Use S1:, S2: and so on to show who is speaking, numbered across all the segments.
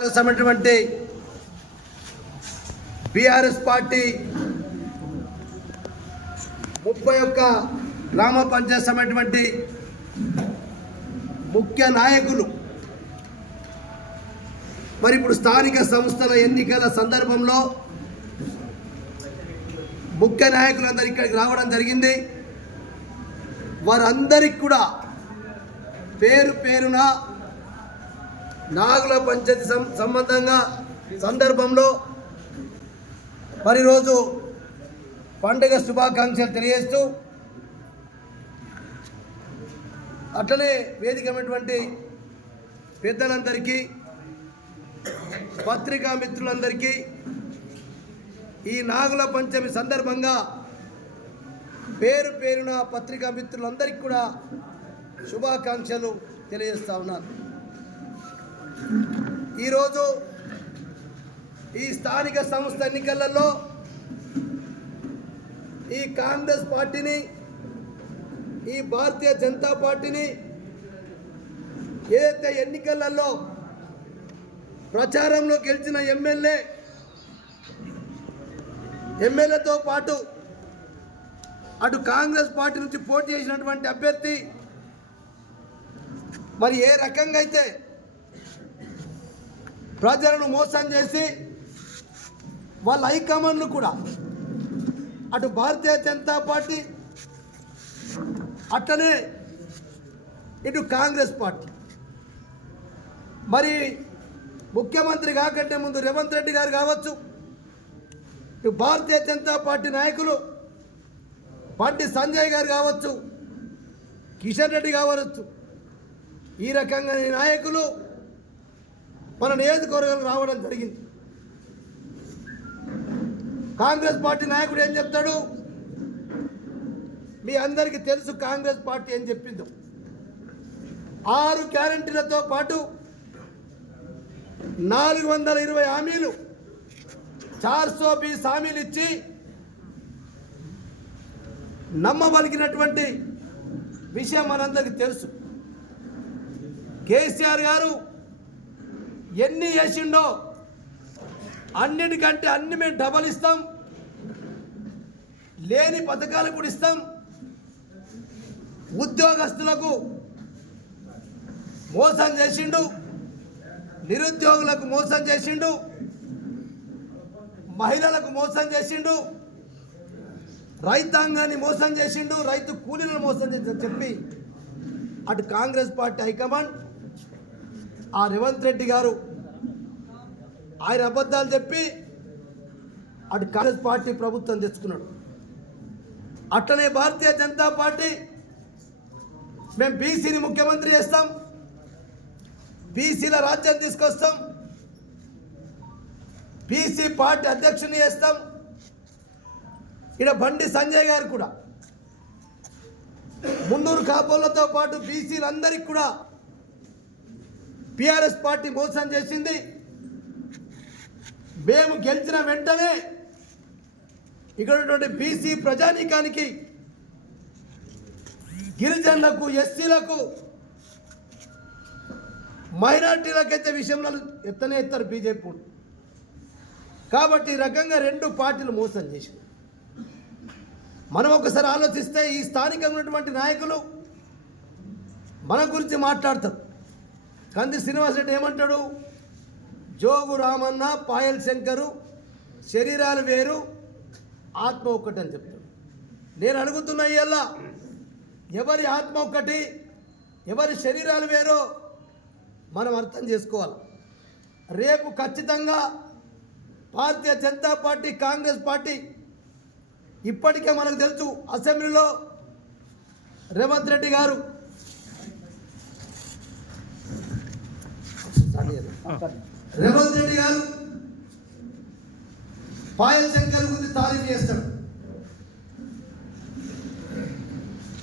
S1: చేసినటువంటి BRS party ముప్పై ఒక్క గ్రామ పంచాయత్ సమైనటువంటి ముఖ్య నాయకులు. మరి ఇప్పుడు స్థానిక సంస్థల ఎన్నికల సందర్భంలో ముఖ్య నాయకులందరూ ఇక్కడికి రావడం జరిగింది. వారందరికి కూడా పేరు పేరున నాగుల పంచాయతీ సం- సంబంధంగా సందర్భంలో మరి రోజు పండుగ శుభాకాంక్షలు తెలియజేస్తూ అట్లనే వేదికమైనటువంటి పెద్దలందరికీ పత్రికా మిత్రులందరికీ ఈ నాగుల పంచమి సందర్భంగా పేరు పేరున పత్రికా మిత్రులందరికీ కూడా శుభాకాంక్షలు తెలియజేస్తా ఉన్నాను. ఈరోజు ఈ స్థానిక సంస్థ ఎన్నికలలో ఈ కాంగ్రెస్ పార్టీని ఈ భారతీయ జనతా పార్టీని ఏదైతే ఎన్నికలలో ప్రచారంలో గెలిచిన ఎమ్మెల్యే ఎమ్మెల్యేతో పాటు అటు కాంగ్రెస్ పార్టీ నుంచి పోటీ చేసినటువంటి అభ్యర్థి మరి ఏ రకంగా అయితే ప్రజలను మోసం చేసి వాళ్ళ హైకమాండ్ను కూడా అటు భారతీయ జనతా పార్టీ అట్లనే ఇటు కాంగ్రెస్ పార్టీ. మరి ముఖ్యమంత్రి కాకంటే ముందు రేవంత్ రెడ్డి గారు కావచ్చు ఇటు భారతీయ జనతా పార్టీ నాయకులు బండి సంజయ్ గారు కావచ్చు కిషన్ రెడ్డి కావచ్చు ఈ రకంగా నాయకులు మన నియోజకవర్గాలకు రావడం జరిగింది. కాంగ్రెస్ పార్టీ నాయకుడు ఏం చెప్తాడు? మీ అందరికీ తెలుసు కాంగ్రెస్ పార్టీ ఏం చెప్పిందో. ఆరు గ్యారంటీలతో పాటు నాలుగు వందల ఇరవై హామీలు చార్ సో బీస్ హామీలు ఇచ్చి నమ్మబలిగినటువంటి విషయం మనందరికీ తెలుసు. కేసీఆర్ గారు ఎన్ని చేసిండో అన్నిటికంటే అన్ని మేము డబల్ ఇస్తాం. లేని పథకాలు కూడా ఇస్తాం. ఉద్యోగస్తులకు మోసం చేసిండు. నిరుద్యోగులకు మోసం చేసిండు. మహిళలకు మోసం చేసిండు. రైతాంగాన్ని మోసం చేసిండు. రైతు కూలీలను మోసం చేసి చెప్పి అటు కాంగ్రెస్ పార్టీ హైకమాండ్ ఆ రేవంత్ రెడ్డి గారు ఆయన అబద్ధాలు చెప్పి అటు కాంగ్రెస్ పార్టీ ప్రభుత్వం తెచ్చుకున్నాడు. అట్లనే భారతీయ జనతా పార్టీ మేము బీసీని ముఖ్యమంత్రి చేస్తాం బీసీల రాజ్యం తీసుకొస్తాం బీసీ పార్టీ అధ్యక్షుని చేస్తాం. ఇక్కడ బండి సంజయ్ గారు కూడా మున్నూరు కాపులతో పాటు బీసీలందరికీ కూడా పిఆర్ఎస్ పార్టీ మోసం చేసింది. మేము గెలిచిన వెంటనే ఇక్కడ ఉన్నటువంటి బీసీ ప్రజానీకానికి గిరిజనులకు ఎస్సీలకు మైనార్టీలకైతే విషయంలో ఎత్తనే ఎత్తారు బీజేపీ కాబట్టి ఈ రకంగా రెండు పార్టీలు మోసం చేసింది మనం ఒకసారి ఆలోచిస్తే ఈ స్థానికంగా ఉన్నటువంటి నాయకులు మన గురించి మాట్లాడతారు. కంది శ్రీనివాస్ రెడ్డి ఏమంటాడు? జోగు రామన్న పాయల్ శంకరు శరీరాలు వేరు ఆత్మ ఒక్కటి అని చెప్తాడు. నేను అడుగుతున్న ఇయ్యల్లా ఎవరి ఆత్మ ఒక్కటి ఎవరి శరీరాలు వేరో మనం అర్థం చేసుకోవాలి. రేపు ఖచ్చితంగా భారతీయ జనతా పార్టీ కాంగ్రెస్ పార్టీ ఇప్పటికే మనకు తెలుసు అసెంబ్లీలో రేవంత్ రెడ్డి గారు రేవంత్ రెడ్డి గారు పాయల్ శంకర్ గురించి తారీఫ్ చేస్తాడు.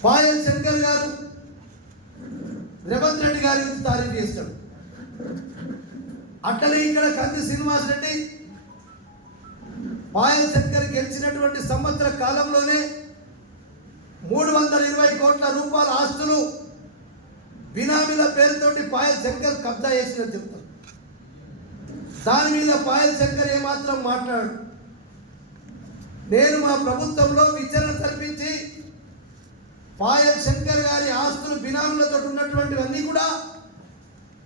S1: పాయల్ శంకర్ గారు రేవంత్ రెడ్డి గారి గురించి తారీఫ్ చేస్తాడు. అట్లనే ఇక్కడ కంది శ్రీనివాస్ రెడ్డి పాయల్ శంకర్ గెలిచినటువంటి సంవత్సర కాలంలోనే మూడు వందల ఇరవై కోట్ల రూపాయల ఆస్తులు బినామీల పేరుతోటి పాయల్ శంకర్ కబ్జా చేసిందని చెప్తారు. దాని మీద పాయల్ శంకర్ ఏమాత్రం మాట్లాడు నేను మా ప్రభుత్వంలో విచారణ జరిపించి పాయల్ శంకర్ గారి ఆస్తులు బినాములతో ఉన్నటువంటివన్నీ కూడా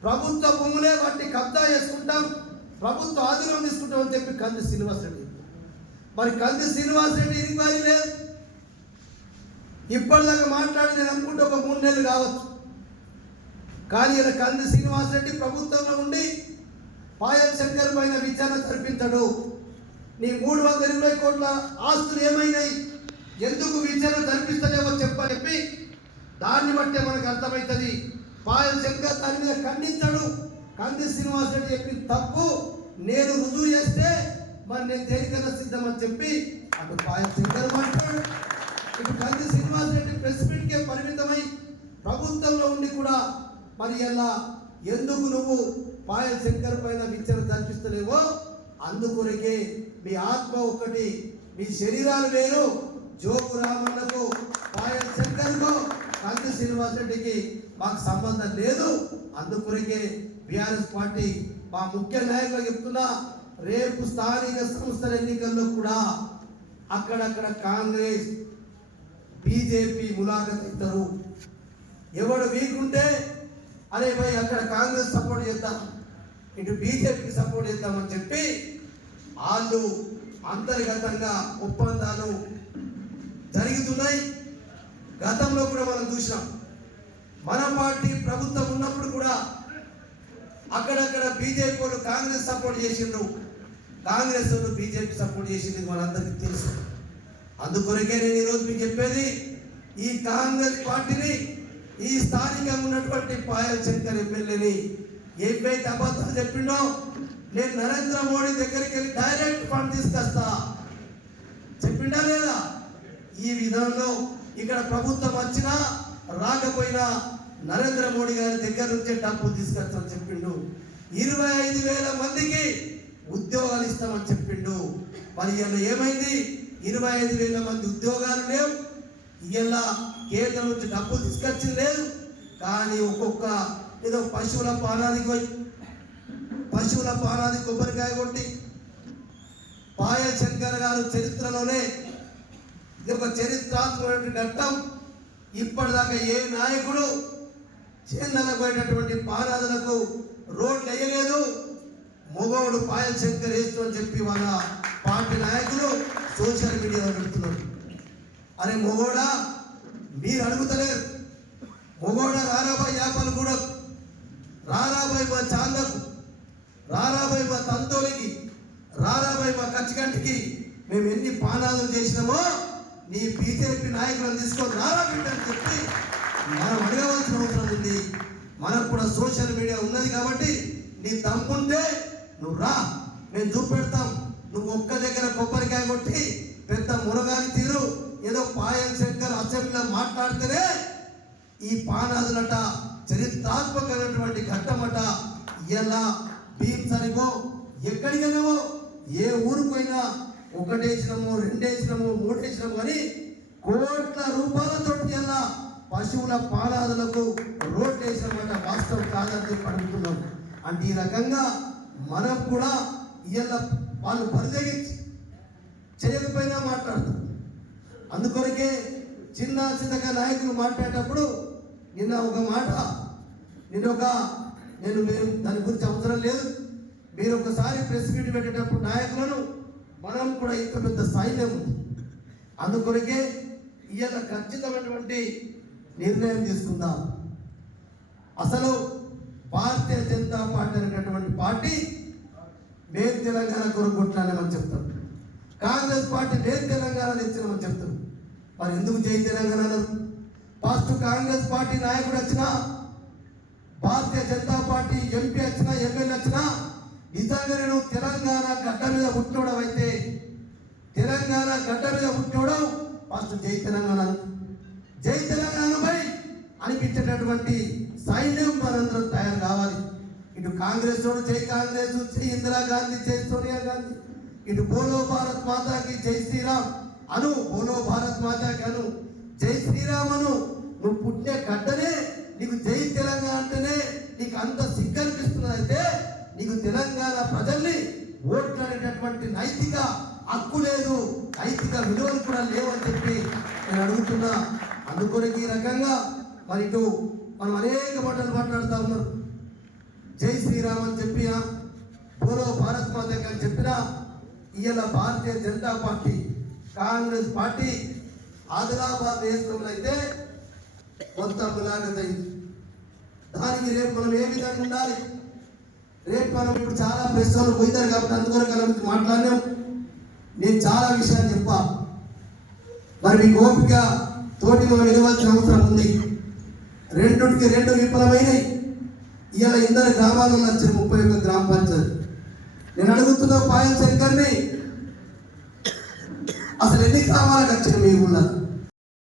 S1: ప్రభుత్వ భూములే వాటిని కబ్జా చేసుకుంటాం ప్రభుత్వ ఆధీనం తీసుకుంటాం అని చెప్పి కంది శ్రీనివాస్ రెడ్డి మరి కంది శ్రీనివాస్ రెడ్డి ఎంక్వైరీ లేదు. ఇప్పటిదాకా మాట్లాడి నేను అనుకుంటే ఒక మూడు నెలలు కావచ్చు. కానీ ఇలా కంది శ్రీనివాస్ రెడ్డి ప్రభుత్వంలో ఉండి పాయల్ శంకర్ పైన విచారణ జరిపించడు. నీ మూడు వందల ఇరవై కోట్ల ఆస్తులు ఏమైనాయి? ఎందుకు విచారణ జరిపిస్తలేవో చెప్పని చెప్పి దాన్ని బట్టే మనకు అర్థమవుతుంది పాయల్ శంకర్ దాని మీద ఖండించాడు. కంది శ్రీనివాస్ రెడ్డి చెప్పిన తప్పు నేను రుజువు చేస్తే మరి నేను దేనికన్నా సిద్ధమని చెప్పి అటు పాయల్ శంకర్ మాట్లాడు ఇటు కంది శ్రీనివాస్ రెడ్డి ప్రెస్ మీట్కే పరిమితమై ప్రభుత్వంలో ఉండి కూడా మరి ఎలా? ఎందుకు నువ్వు పాయల్ శంకర్ పైన విచారణ జరిపిస్తలేవో అందుకొరకే మీ ఆత్మ ఒకటి మీ శరీరాలు వేరు. జోగు రామన్నకు పాయల్ శంకర్కు కందు శ్రీనివాస్ రెడ్డికి మాకు సంబంధం లేదు. అందుకొరకే బీఆర్ఎస్ పార్టీ మా ముఖ్య నాయకులు చెప్తున్నా రేపు స్థానిక సంస్థల ఎన్నికల్లో కూడా అక్కడక్కడ కాంగ్రెస్ బీజేపీ ములాఖత్ ఇద్దరు. ఎవడు వీకుంటే అదే పోయి అక్కడ కాంగ్రెస్ సపోర్ట్ చేద్దాం ఇటు బీజేపీకి సపోర్ట్ చేద్దామని చెప్పి వాళ్ళు అంతర్గతంగా ఒప్పందాలు జరుగుతున్నాయి. గతంలో కూడా మనం చూసినాం. మన పార్టీ ప్రభుత్వం ఉన్నప్పుడు కూడా అక్కడక్కడ బీజేపీ వాళ్ళు కాంగ్రెస్ సపోర్ట్ చేసిండ్రు. కాంగ్రెస్ వాళ్ళు బీజేపీ సపోర్ట్ చేసింది మనందరికీ తెలుసు. అందుకొరకే నేను ఈరోజు మీకు చెప్పేది ఈ కాంగ్రెస్ పార్టీని ఈ స్థానికంగా ఉన్నటువంటి పాయల్ శంకర్ ఎమ్మెల్యేని ఏమైతే అబద్ధాలు చెప్పిండో నేను నరేంద్ర మోడీ దగ్గరికి వెళ్ళి డైరెక్ట్ ఫండ్ తీసుకొస్తా. చెప్పిండా లేదా? ఈ విధానంలో ఇక్కడ ప్రభుత్వం వచ్చినా రాకపోయినా నరేంద్ర మోడీ గారి దగ్గర నుంచే డబ్బు తీసుకొస్తామని చెప్పిండు. ఇరవై ఐదు వేల మందికి ఉద్యోగాలు ఇస్తామని చెప్పిండు. మరి ఇలా ఏమైంది? ఇరవై ఐదు వేల మంది ఉద్యోగాలు లేవు. ఇలా కేంద్రం నుంచి డబ్బులు తీసుకొచ్చింది లేదు. కానీ ఒక్కొక్క ఏదో పశువుల పానానికి పోయి పశువుల పానాది కొబ్బరికాయ కొట్టి పాయల్ శంకర్ గారు చరిత్రలోనే ఇది ఒక చరిత్రాత్మకమైన ఘట్టం. ఇప్పటిదాకా ఏ నాయకుడు పోయినటువంటి పానాదులకు రోడ్లు వేయలేదు. మగవాడు పాయల్ శంకర్ వేస్తామని చెప్పి వాళ్ళ పార్టీ నాయకులు సోషల్ మీడియాలో పెడుతున్నారు. అరే మొగోడా మీరు అడుగుతలేరు. మొగోడ రారాబాయ్ యాపలు కూడా రారాబాయ్ మా చాందకు రారాబాయ్ మా తంతోలికి రారాబాయ్ మా కచ్చిగంటికి మేము ఎన్ని పానాలు చేసినామో నీ బీజేపీ నాయకులను తీసుకొని రారా బిడ్డ అని చెప్పి మనం అడగవలసిన అవసరం ఉంది. మనకు కూడా సోషల్ మీడియా ఉన్నది కాబట్టి నీ తమ్ముంటే నువ్వు రా. మేము చూపెడతాం. నువ్వు ఒక్క దగ్గర కొబ్బరికాయ కొట్టి పెద్ద మురగాని తీరు. ఏదో పాయల్ శంకర్ అసెంబ్లీలో మాట్లాడితేనే ఈ పానాదులట చరిత్రాత్మకమైనటువంటి ఘట్టమట. ఇలా భీమ్సరిగో ఎక్కడికైనావో ఏ ఊరికి ఒకటేసినము రెండేసినము మూడేసినము అని కోట్ల రూపాయలతో ఎలా పశువుల పానాదులకు రోడ్లు వేసినమాట వాస్తవం కాదని చెప్పి అడుగుతున్నాం అంటే ఈ రకంగా మనం కూడా ఇలా వాళ్ళు పరిదగించి చేయకపోయినా మాట్లాడతాం. అందుకొరకే చిన్న చిన్నగా నాయకులు మాట్లాడేటప్పుడు నిన్న ఒక మాట నిన్న ఒక నేను మీరు దాని గురించి అవసరం లేదు. మీరు ఒకసారి ప్రెస్ మీట్ పెట్టేటప్పుడు నాయకులను మనం కూడా ఇంత పెద్ద సైన్యం ఉంది. అందుకొరకే ఇవాళ ఖచ్చితమైనటువంటి నిర్ణయం తీసుకుందాం. అసలు భారతీయ జనతా పార్టీ అనేటటువంటి పార్టీ మేము తెలంగాణ కొరకు మనం చెప్తాం. కాంగ్రెస్ పార్టీ మేము తెలంగాణ తెచ్చినామని చెప్తాం మరి ఎందుకు జై తెలంగాణ ఫస్ట్ కాంగ్రెస్ పార్టీ నాయకుడు వచ్చినా భారతీయ జనతా పార్టీ ఎంపీ వచ్చినా ఎమ్మెల్యే వచ్చినా నిజంగా నేను తెలంగాణ గడ్డ మీద పుట్టినోడం అయితే తెలంగాణ గడ్డ మీద పుట్టినోడం ఫస్ట్ జై తెలంగాణ. జై తెలంగాణపై అనిపించేటటువంటి సైన్యం మనందరం తయారు కావాలి. ఇటు కాంగ్రెస్ జై కాంగ్రెస్ జై ఇందిరాగాంధీ జై సోనియా గాంధీ. ఇటు బోలో భారత్ మాతాకి జై శ్రీరామ్ అను బోలో భారత్ మాతాకి అను. జై శ్రీరామ్ అను. నువ్వు పుట్టిన గడ్డనే నీకు జై తెలంగాణ అంటేనే నీకు అంత సిగ్గనిపిస్తున్నదైతే నీకు తెలంగాణ ప్రజల్ని ఓట్లాడేటటువంటి నైతిక హక్కు లేదు నైతిక విలువలు కూడా లేవని చెప్పి నేను అడుగుతున్నా. అందుకొని ఈ రకంగా మరి ఇటు మనం అనేక మాటలు మాట్లాడుతూ ఉన్నారు. జై శ్రీరామ్ అని చెప్పినా పూర్వ భారత్ మాత అని చెప్పినా ఇవాళ భారతీయ జనతా పార్టీ కాంగ్రెస్ పార్టీ ఆదిలాబాద్ నియోజకవర్గంలో అయితే మొత్తం ములాఖతయింది దానికి రేపు మనం ఏ విధంగా ఉండాలి? రేపు మనం ఇప్పుడు చాలా ప్రశ్నలు పోయితారు కాబట్టి అందుకొరకు అలా మాట్లాడినాం. నేను చాలా విషయాలు చెప్పా. మరి మీకు ఓపిక తోటి మనం వెళ్ళవలసిన అవసరం ఉంది. రెండుకి రెండు విఫలమైనవి ఇలా ఇద్దరు గ్రామాలలో వచ్చిన ముప్పై ఒక్క గ్రామ పంచాయతీ నేను అడుగుతున్న పాయం శంకర్ని అసలు ఎన్ని కావాలని వచ్చిన మీ ఊళ్ళో?